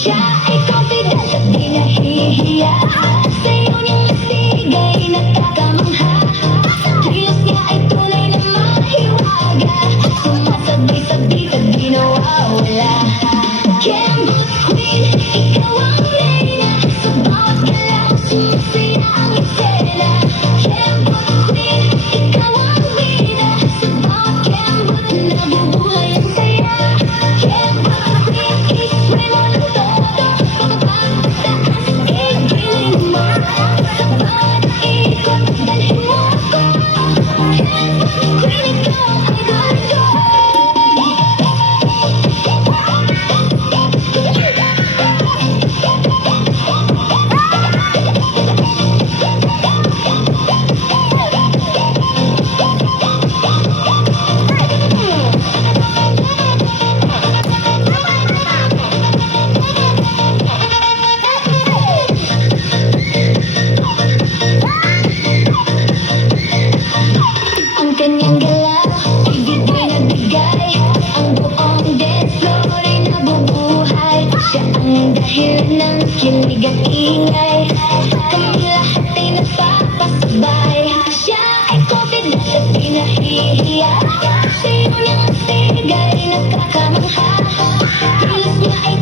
Siya ay confident at di nahihiya. Sayo niyang astig ay nakakamangha. Kilos niya ay tunay na mahiwaga. Sumasabay-sabay at di nawawala. Kembot Queen, ikaw ang reyna. Sa bawat galaw, sumasaya ang eksena. Kembot Queen, ikaw ang bida. Sa bawat kembot, nabubuhay ang saya. Kembot Queen, isipin mo ng todo. Pagpapataas, igiling mo. Sa bawat ikot, dalhin mo ako. Kembot Queen, ikaw ang idol ko. Ang kanyang galaw ay bigay na bigay. Ang buong dance floor ay nabubuhay. Siya ang dahilan ng kilig at ingay. Kami lahat ay napapasabay. Siya ay confident at di nahihiya. Sayo niyang astig ay nakakamangha. Kilos niya ay